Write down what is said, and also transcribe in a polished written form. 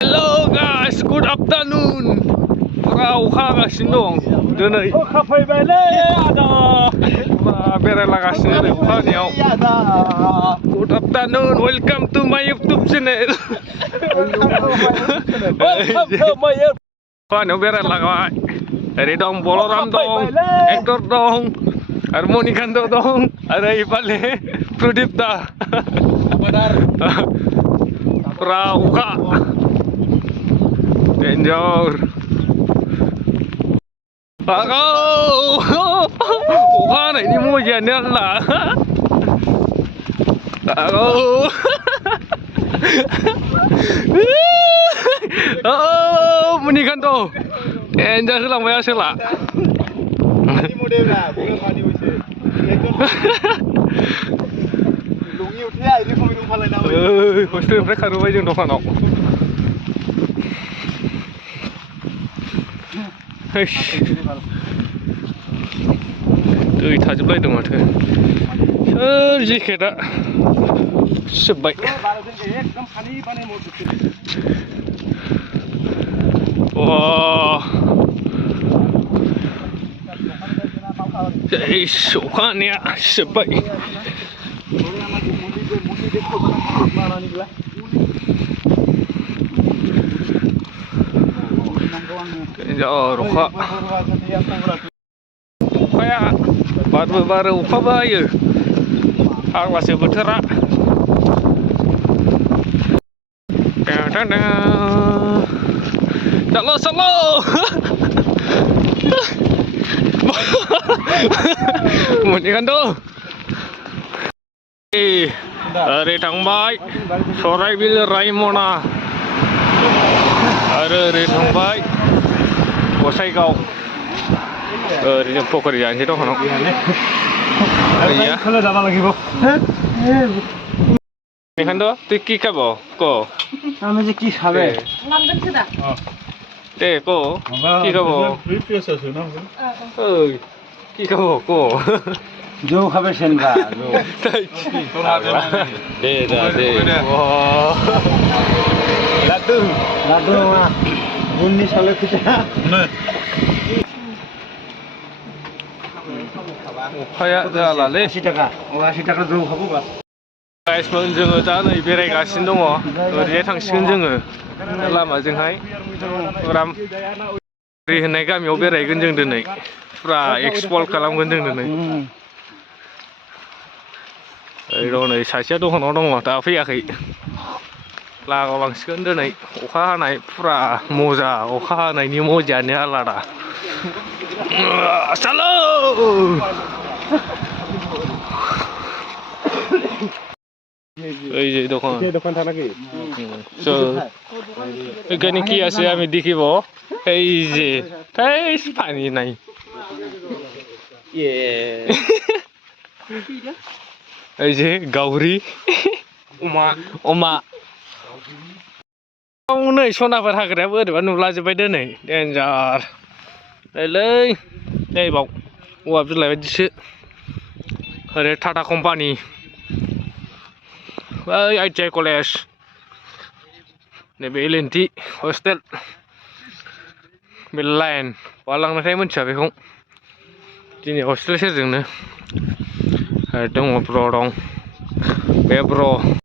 Hello guys, good afternoon. Aukagasinong doनै बेरायलागासिनो अखानियाव. Good afternoon, welcome to my YouTube channel. अखानियाव बेरायलागाय. ओरै दं बलराम दं, actor दं, आरो मणिकान्त दं, आरो इफाले प्रदीप दा. पुरा अखा डेन्जर. अखा हानायनि मजायानो आलदा. मणिकान्त डेन्जार होलांबाय आसोला. हस्टेलनिफ्राय खारबोबाय जों दखानाव. दै थाजोबलायदों माथो. सोर जेकेटआ जोब्बाय. अखा हानाया जोब्बाय. अखाया बारबो बारो अखाबो हायो. फाग्लासो बोथोरा. चलो चलो. मणिकान्त ओरै थांबाय सराइबिल रायमना आरो ओरै थांबाय गसाइगाव. ओरै जों पकरि जानोसै दखानाव. मणिकान्त তুই কি খাব ক? আমি যে কি খাবে দে ক কি খাব? ওই কি খাব ক? জৌ খাবে সেনবা দে দে দে. লাড্ডু লাড্ডু না বুন্দি সালে পিঠা. अखाया जालालै. 80 टाका 80 टाका जौ खाबो बा. गाइसमोन जोङो दा नै बेरायगासिनो दङ. ओरैहाय थांसिगोन जोङो लामाजोंहाय. पुरा दै होननाय गामियाव बेरायगोन जों दिनै. पुरा एक्सप्लर खालामगोन जों दिनै. ओरै दं नै सासेया दखानाव दङ दा फैयाखै. लागावलांसिगोन दिनै. अखा हानाय पुरा मजा. अखा हानायनि मजायानो आलादा. चलो. এই যে দোকান থাকি এখানে কি আছে আমি দেখিব. এই যে পানি নাই. এই যে গাউরি अमा नै सनाफोर हाग्रायाबो ओरैबा नुलाजोब्बाय दिनै. डेन्जार नैलै नै बाव औवा बिलाइ बायदिसो. ओरै टाटा कम्पानि. बै ITI कलेज. नैबे एलएनटि हस्टेल. बे लाइन बहा लांनायथाय मिथिया बेखौ. दिनै हस्टेल सेरजोंनो दङ ब्र दं. बे ब्र